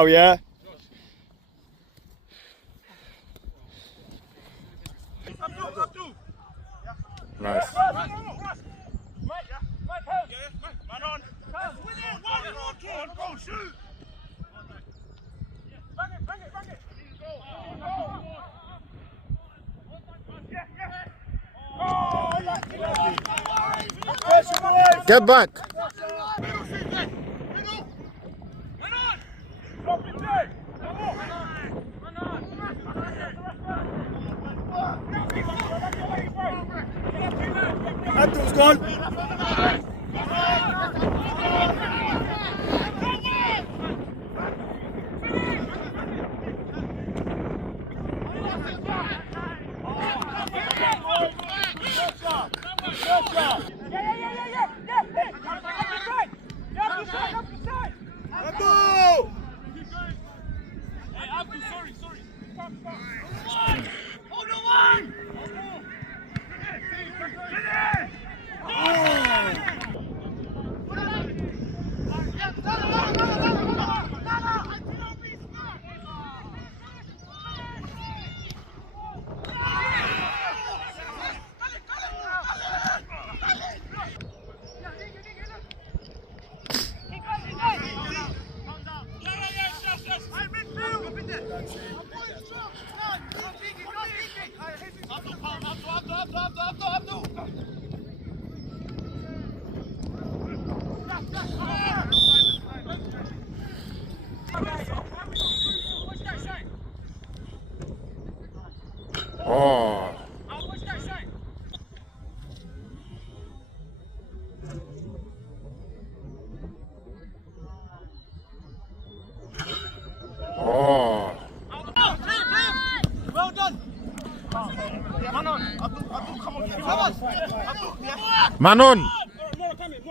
Oh yeah. Nice. Get back. Abdul's gone. Oh. Oh. Well done. Manon, Abdul, come on. Manon. More coming.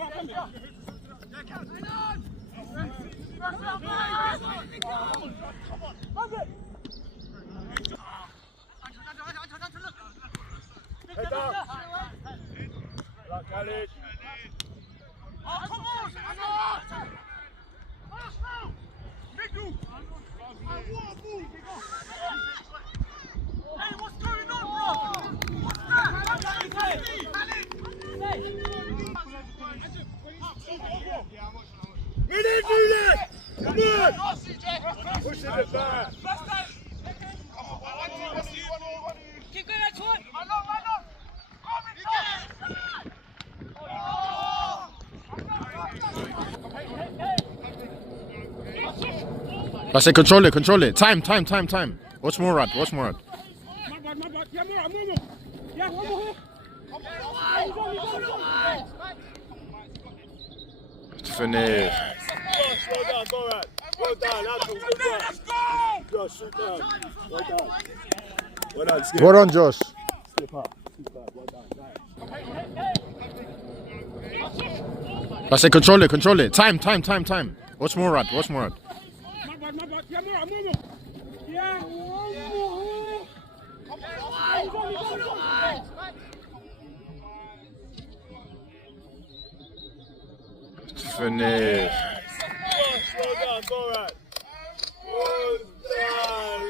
Head up. Like Khalid. Oh, come on. Hey, what's going on, bro? What's that? Minute, come on! Push it back. Keep going, Antoine. I said control it. Time. Watch Murad. My bad. Yeah, more. Yeah, one more. Finish. Well done, Borat. Well done, Anton. Let's go! Josh, shoot down. Well done, Skip. Well done, Josh. Skip up. Well done. I said control it. Time. Watch Murad. My bad. Yeah, more. Yeah, one more. Finish. Well done, Borat. Well done,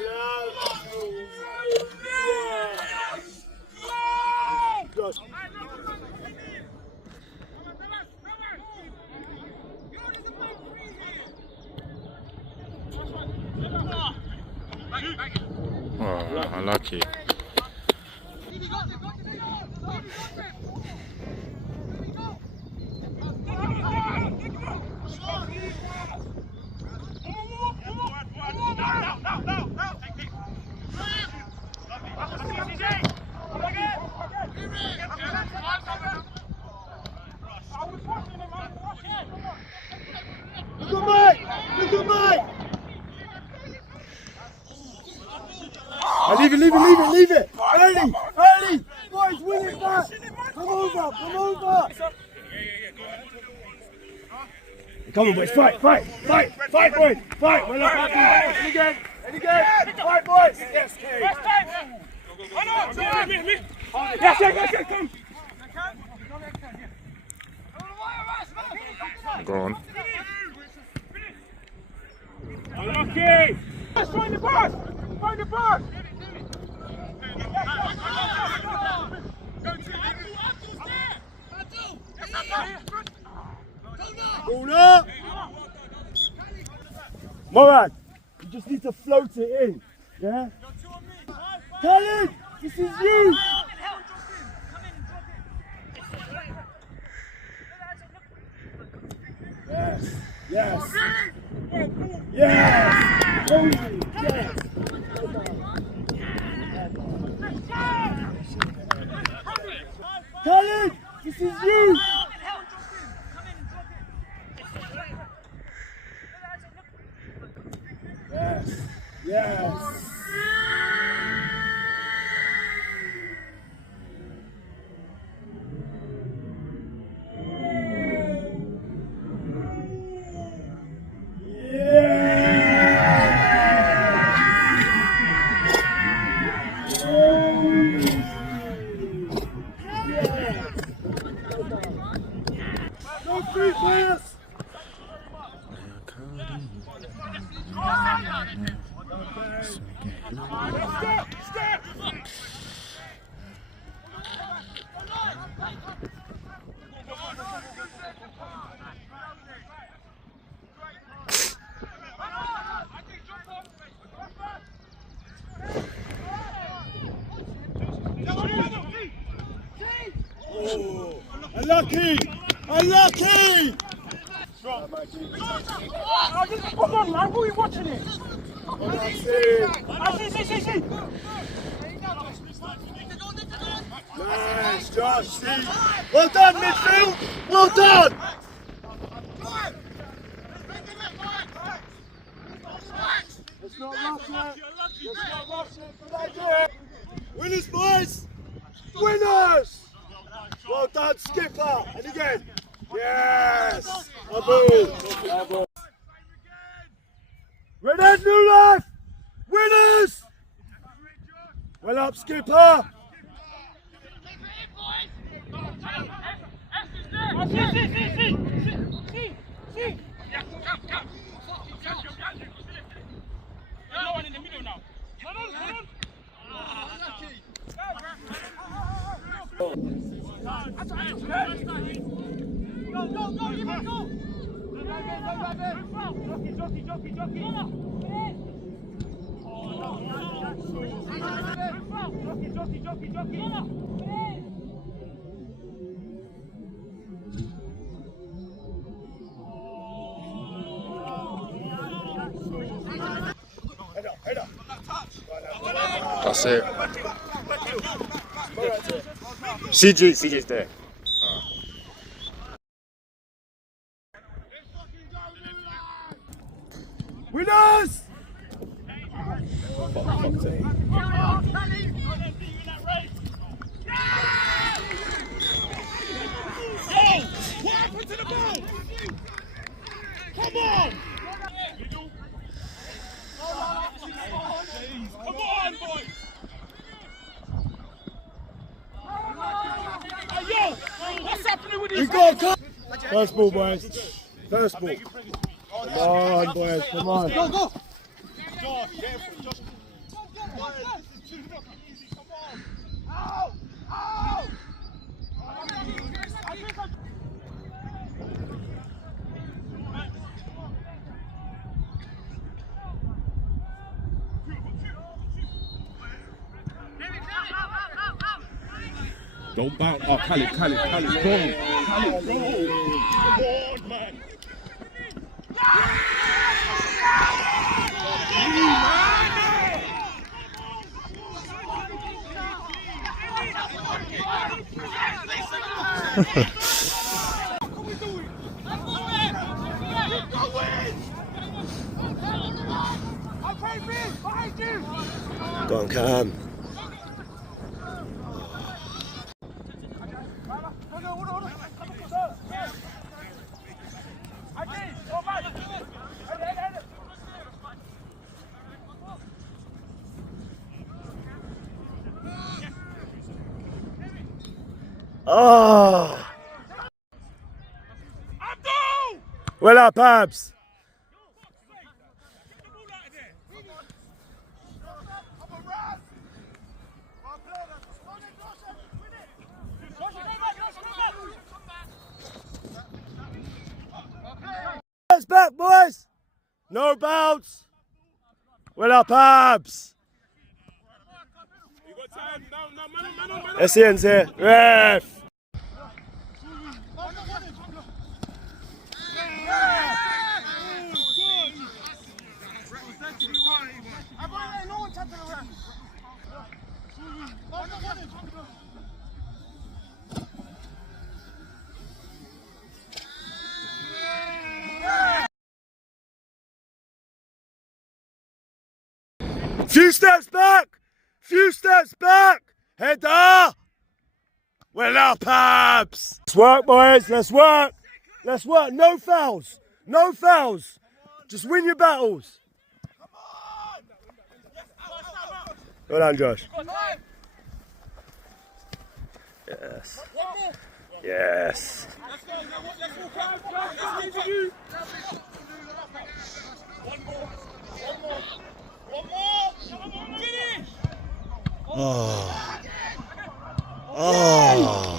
Josh. Oh, unlucky. Look at Mike! Leave it! Early! Boys, win it back! Come over! Come on, boys, fight, boys! Fight! We're not happy! And again! Fight, boys! Yes, Kate! Yes, come! Go on. Lucky! Find the bus! Find the bus! Ball up! Morag, you just need to float it in, yeah? Khalid, this is you! Yes, yes, yes, only, yes. Khalid, this is you! Yes, yes. No free pass! Step! Oh, unlucky! Unlucky! Come on, man, who are you watching it? See. Nice, Josh, see. Well done, midfield! Well done! Let's not rush it. Let's not rush it. Good idea. Winners, boys! Winners! Well done, skipper! And again. Yes! Abu! Red Head New Life! Winners! Well up, skipper! That's it. CJ's there. Winners! What happened to the ball? Come on! Come on, boys! Hey, yo! What's happening with this? We got cut! First ball, boys. First ball. Come on, boys. Come on. Go, go! Josh, careful. Josh. Come on. Ow! Ow! Don't bounce. Oh, Khalid, go. Khalid, go. Come on, man. Go on, Cam. Oh! Well up, Abs! boys. No bounce. Well up, Abs. SCN's here. Ref. Few steps back. Few steps back. Header. Well up, Abs. Let's work, boys. Let's work. Let's work. No fouls. No fouls. Just win your battles. Well done, Josh. Yes. Yes. Oh. Oh.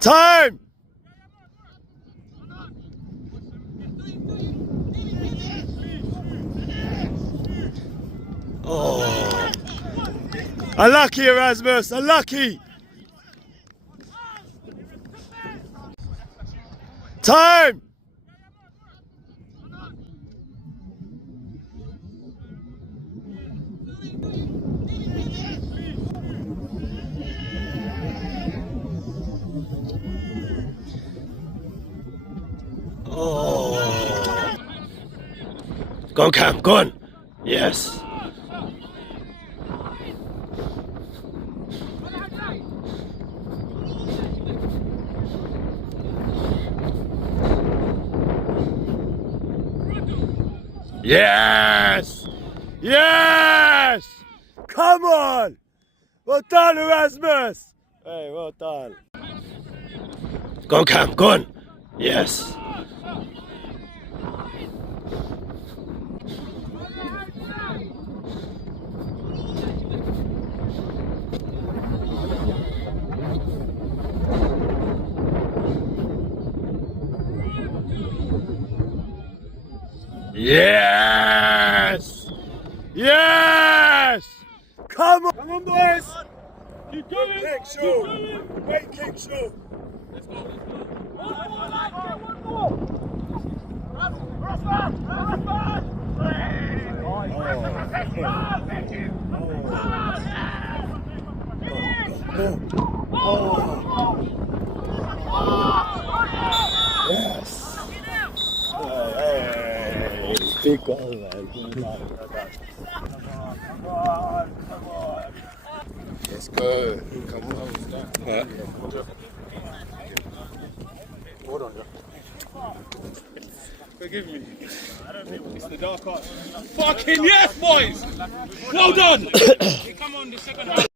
Time! Oh. Unlucky, Erasmus, unlucky! Time! Oh. Go on, Cam, go on. Yes. Yes! Yes! Come on! Well done, Erasmus! Hey, well done. Go on, Cam, go on. Yes. Yes! Yes! Come on! Come on, boys! Keep going! Kick, shoot! Wait, kick, shoot! Let's go, let's go! One more! Yes! Big goal, man. Come on. Let's go. Come on. Huh? Hold on, Forgive me. It's the dark art. Fucking yes, boys! Well done! Come on, the second half.